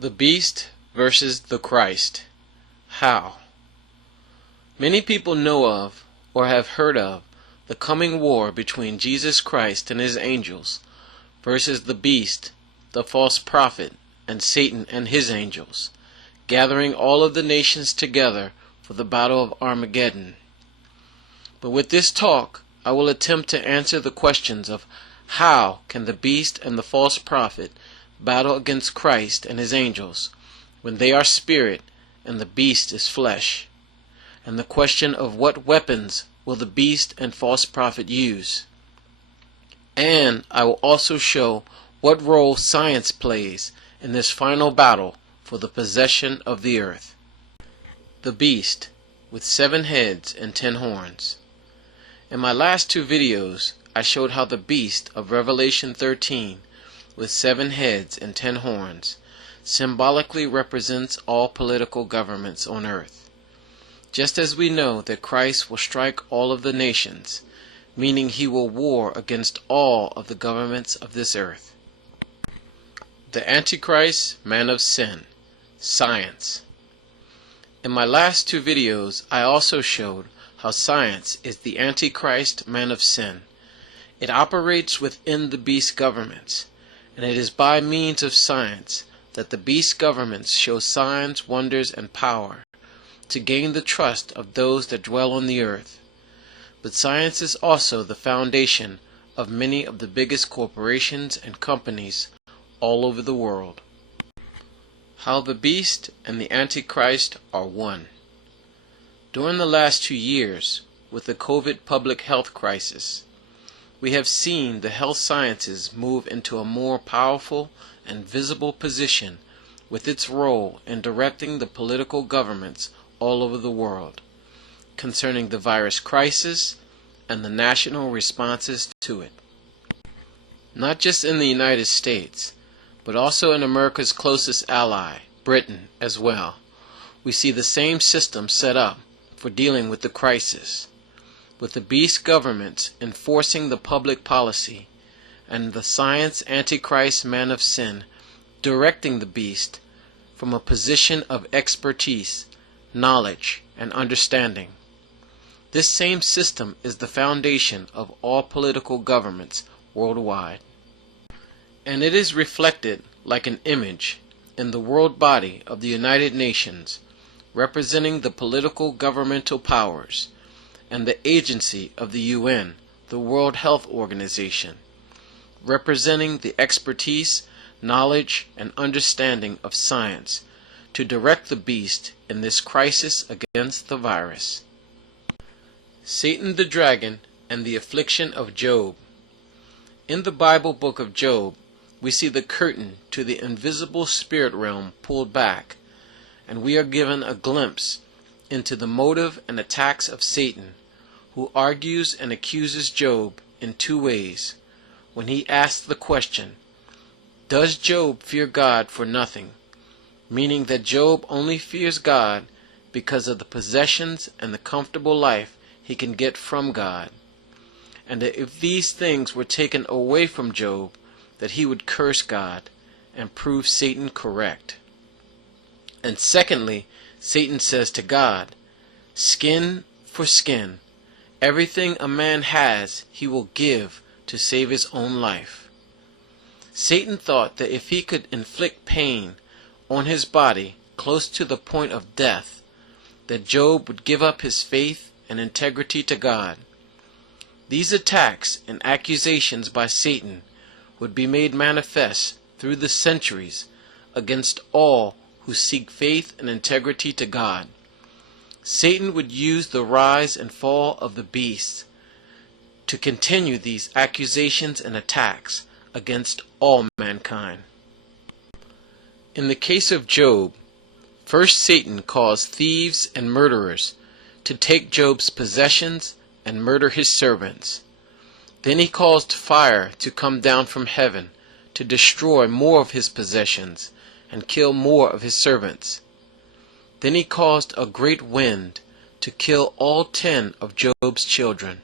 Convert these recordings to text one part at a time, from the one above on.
The Beast versus the Christ. How? Many people know of, or have heard of, the coming war between Jesus Christ and his angels versus the beast, the false prophet, and Satan and his angels, gathering all of the nations together for the battle of Armageddon. But with this talk, I will attempt to answer the questions of how can the beast and the false prophet battle against Christ and his angels when they are spirit and the beast is flesh, and the question of what weapons will the beast and false prophet use. And I will also show what role science plays in this final battle for the possession of the earth. The beast, with 7 heads and 10 horns. In my last 2 videos, I showed how the beast of Revelation 13, with 7 heads and 10 horns, symbolically represents all political governments on earth. Just as we know that Christ will strike all of the nations, meaning he will war against all of the governments of this earth. The Antichrist, man of sin, science. In my last 2 videos, I also showed how science is the Antichrist, man of sin. It operates within the beast governments, and it is by means of science that the beast governments show signs, wonders, and power to gain the trust of those that dwell on the earth. But science is also the foundation of many of the biggest corporations and companies all over the world. How the beast and the Antichrist are one. During the last 2 years, with the COVID public health crisis, we have seen the health sciences move into a more powerful and visible position with its role in directing the political governments all over the world concerning the virus crisis and the national responses to it. Not just in the United States, but also in America's closest ally, Britain, as well. We see the same system set up for dealing with the crisis, with the beast governments enforcing the public policy and the science Antichrist man of sin directing the beast from a position of expertise, knowledge, and understanding. This same system is the foundation of all political governments worldwide. And it is reflected like an image in the world body of the United Nations, representing the political governmental powers, and the agency of the UN, the World Health Organization, representing the expertise, knowledge, and understanding of science to direct the beast in this crisis against the virus. Satan the dragon and the affliction of Job. In the Bible book of Job, we see the curtain to the invisible spirit realm pulled back, and we are given a glimpse into the motive and attacks of Satan, who argues and accuses Job in 2 ways when he asks the question, does Job fear God for nothing? Meaning that Job only fears God because of the possessions and the comfortable life he can get from God, and that if these things were taken away from Job, that he would curse God and prove Satan correct. And secondly, Satan says to God, skin for skin, everything a man has he will give to save his own life. Satan thought that if he could inflict pain on his body close to the point of death, that Job would give up his faith and integrity to God. These attacks and accusations by Satan would be made manifest through the centuries against all who seek faith and integrity to God. Satan would use the rise and fall of the beast to continue these accusations and attacks against all mankind. In the case of Job, first Satan caused thieves and murderers to take Job's possessions and murder his servants. Then he caused fire to come down from heaven to destroy more of his possessions and kill more of his servants. Then he caused a great wind to kill all 10 of Job's children.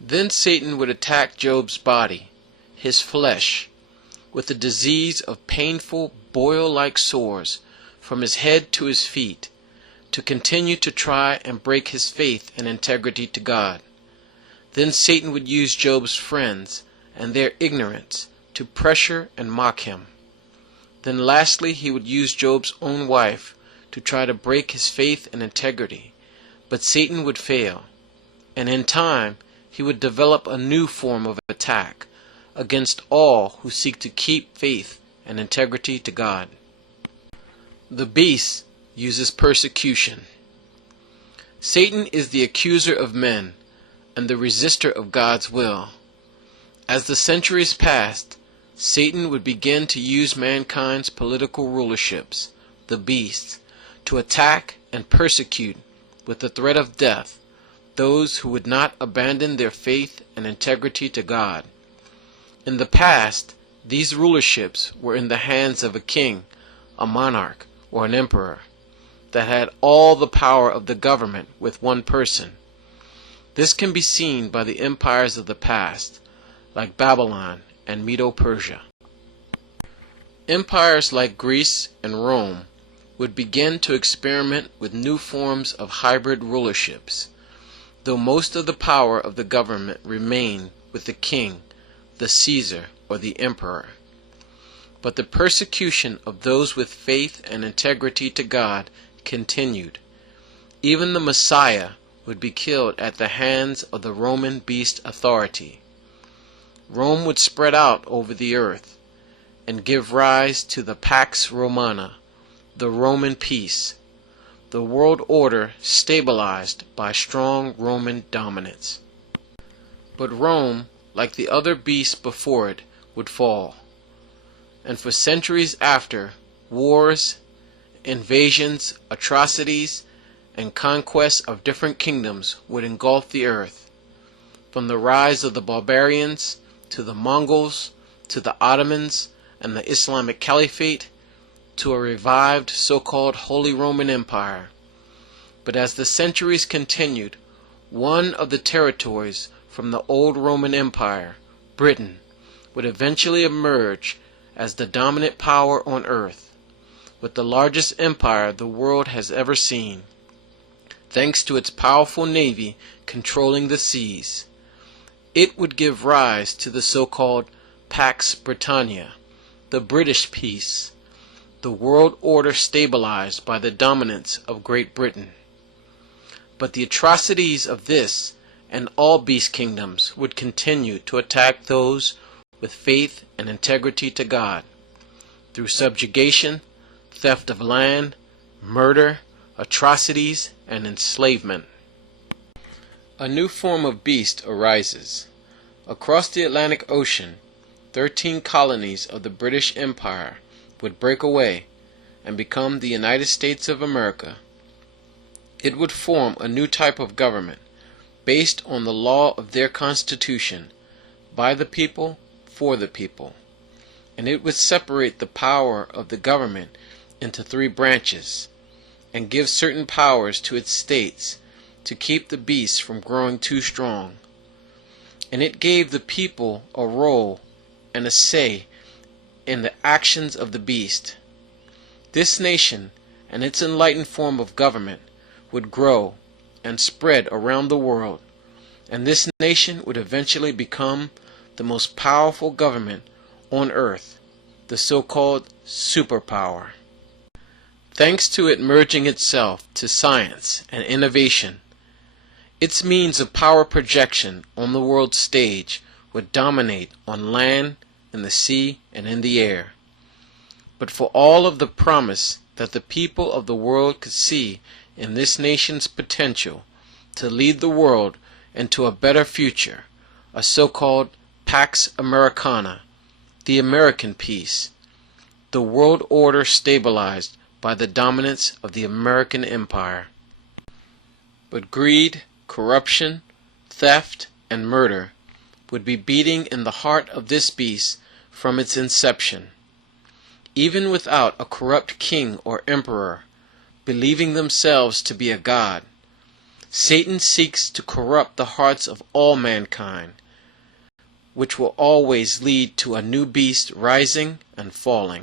Then Satan would attack Job's body, his flesh, with a disease of painful, boil-like sores from his head to his feet, to continue to try and break his faith and integrity to God. Then Satan would use Job's friends and their ignorance to pressure and mock him. Then lastly, he would use Job's own wife to try to break his faith and integrity, but Satan would fail, and in time he would develop a new form of attack against all who seek to keep faith and integrity to God. The beast uses persecution. Satan is the accuser of men and the resistor of God's will. As the centuries passed, Satan would begin to use mankind's political rulerships, the beasts, to attack and persecute with the threat of death those who would not abandon their faith and integrity to God. In the past, these rulerships were in the hands of a king, a monarch, or an emperor that had all the power of the government with one person. This can be seen by the empires of the past, like Babylon and Medo-Persia. Empires like Greece and Rome would begin to experiment with new forms of hybrid rulerships, though most of the power of the government remained with the king, the Caesar, or the emperor. But the persecution of those with faith and integrity to God continued. Even the Messiah would be killed at the hands of the Roman beast authority. Rome would spread out over the earth and give rise to the Pax Romana, the Roman peace, the world order stabilized by strong Roman dominance. But Rome, like the other beasts before it, would fall. And for centuries after, wars, invasions, atrocities, and conquests of different kingdoms would engulf the earth. From the rise of the barbarians, to the Mongols, to the Ottomans, and the Islamic Caliphate, to a revived so-called Holy Roman Empire. But as the centuries continued, one of the territories from the old Roman Empire, Britain, would eventually emerge as the dominant power on earth, with the largest empire the world has ever seen, thanks to its powerful navy controlling the seas. It would give rise to the so-called Pax Britannia, the British peace, the world order stabilized by the dominance of Great Britain. But the atrocities of this and all beast kingdoms would continue to attack those with faith and integrity to God, through subjugation, theft of land, murder, atrocities, and enslavement. A new form of beast arises. Across the Atlantic Ocean, 13 colonies of the British Empire would break away and become the United States of America. It would form a new type of government based on the law of their constitution, by the people, for the people. And it would separate the power of the government into 3 branches, and give certain powers to its states to keep the beasts from growing too strong. And it gave the people a role and a say in the actions of the beast. This nation and its enlightened form of government would grow and spread around the world, and this nation would eventually become the most powerful government on earth, the so-called superpower. Thanks to it merging itself to science and innovation, its means of power projection on the world stage would dominate on land, in the sea, and in the air. But for all of the promise that the people of the world could see in this nation's potential to lead the world into a better future, a so-called Pax Americana, the American peace, the world order stabilized by the dominance of the American empire. But greed, corruption, theft, and murder would be beating in the heart of this beast from its inception. Even without a corrupt king or emperor, believing themselves to be a god, Satan seeks to corrupt the hearts of all mankind, which will always lead to a new beast rising and falling.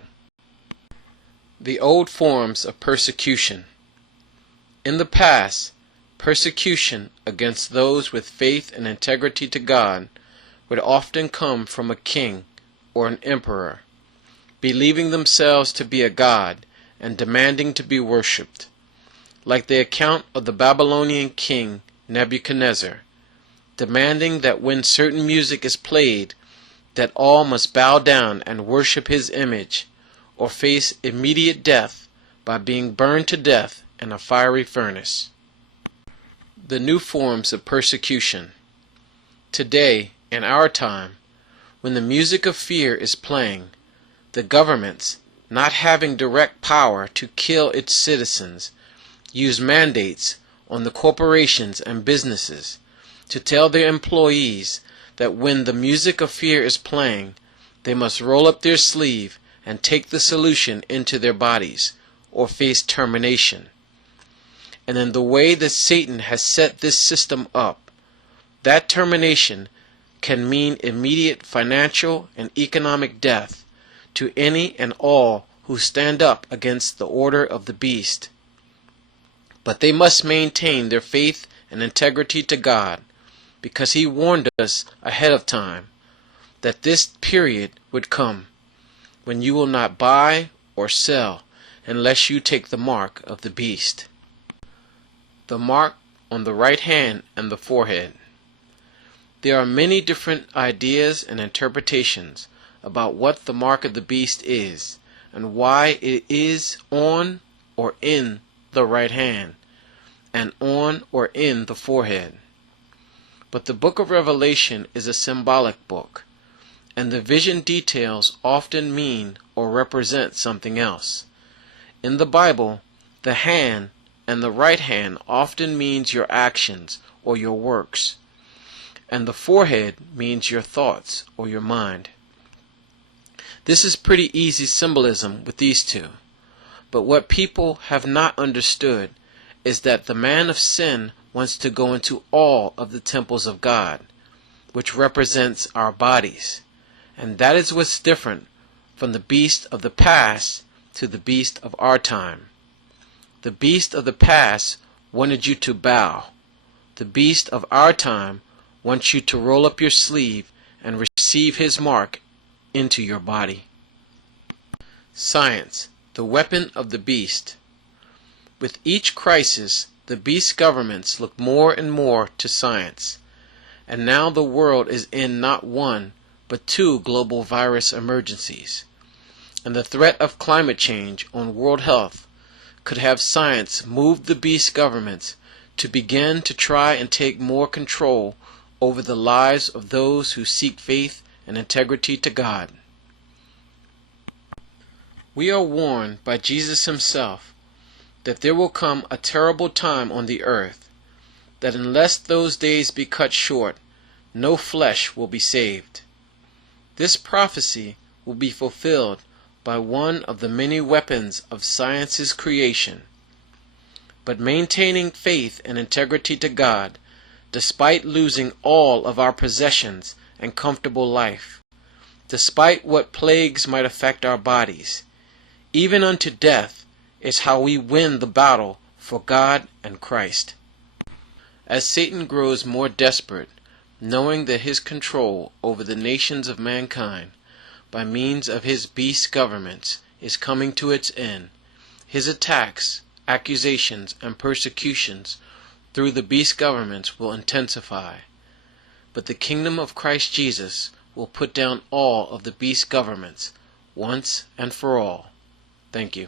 The old forms of persecution. In the past, persecution against those with faith and integrity to God would often come from a king or an emperor, believing themselves to be a god and demanding to be worshipped, like the account of the Babylonian king Nebuchadnezzar, demanding that when certain music is played, that all must bow down and worship his image, or face immediate death by being burned to death in a fiery furnace. The new forms of persecution. Today, in our time, when the music of fear is playing, the governments, not having direct power to kill its citizens, use mandates on the corporations and businesses to tell their employees that when the music of fear is playing, they must roll up their sleeve and take the solution into their bodies, or face termination. And in the way that Satan has set this system up, that termination can mean immediate financial and economic death to any and all who stand up against the order of the beast. But they must maintain their faith and integrity to God, because He warned us ahead of time that this period would come when you will not buy or sell unless you take the mark of the beast. The mark on the right hand and the forehead. There are many different ideas and interpretations about what the mark of the beast is and why it is on or in the right hand and on or in the forehead. But the book of Revelation is a symbolic book, and the vision details often mean or represent something else. In the Bible, the hand and the right hand often means your actions or your works, and the forehead means your thoughts or your mind. This is pretty easy symbolism with these two, but what people have not understood is that the man of sin wants to go into all of the temples of God, which represents our bodies, and that is what's different from the beast of the past to the beast of our time. The beast of the past wanted you to bow. The beast of our time wants you to roll up your sleeve and receive his mark into your body. Science, the weapon of the beast. With each crisis, the beast governments look more and more to science, and now the world is in not one, but two global virus emergencies. And the threat of climate change on world health could have science move the beast governments to begin to try and take more control over the lives of those who seek faith and integrity to God. We are warned by Jesus himself that there will come a terrible time on the earth, that unless those days be cut short, no flesh will be saved. This prophecy will be fulfilled by one of the many weapons of science's creation. But maintaining faith and integrity to God, despite losing all of our possessions and comfortable life, despite what plagues might affect our bodies, even unto death, is how we win the battle for God and Christ. As Satan grows more desperate, knowing that his control over the nations of mankind by means of his beast governments is coming to its end, his attacks, accusations, and persecutions through the beast governments will intensify. But the kingdom of Christ Jesus will put down all of the beast governments once and for all. Thank you.